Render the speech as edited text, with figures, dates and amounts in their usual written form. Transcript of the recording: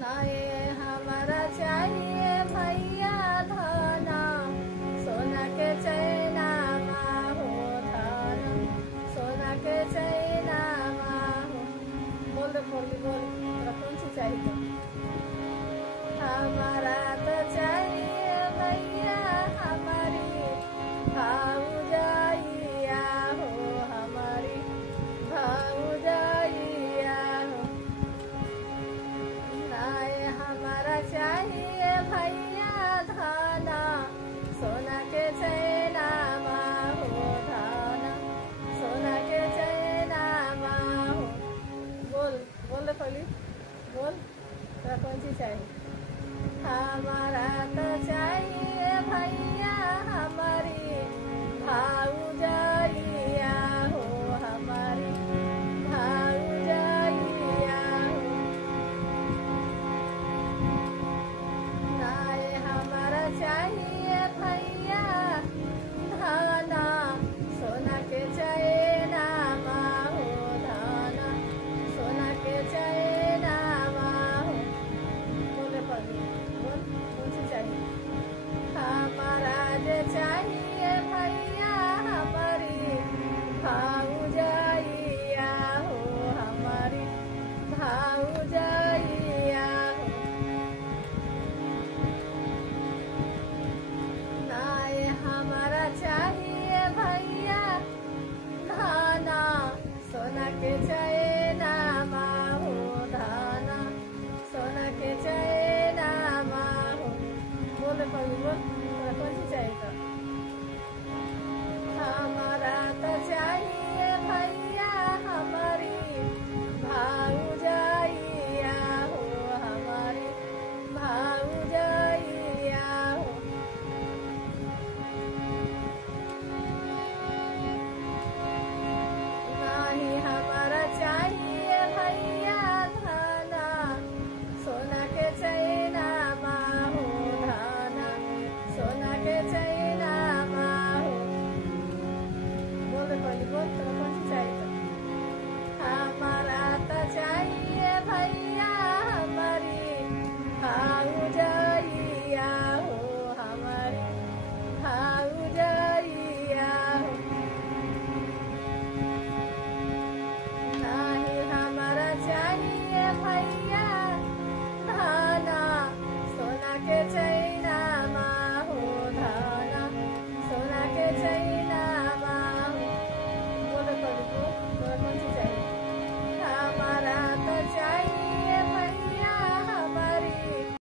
नहीं हमारा चाहिए भैया धना, सोना के चैना हो धना, सोना के चैना हो। बोल दे बोल तेरा कौन सी चाहिए? हमारा तो चाहिए भैया हमारी भाऊजाइया हो, हमारी भाऊजाइया हो। नहीं हमारा चाहिए भैया धना, सोना के चैना हो धना, सोना के चैना हो। बोल बोल दे पहली बोल तेरा कौन सी चाहिए? हमारा तो चाहिए भैया हमारी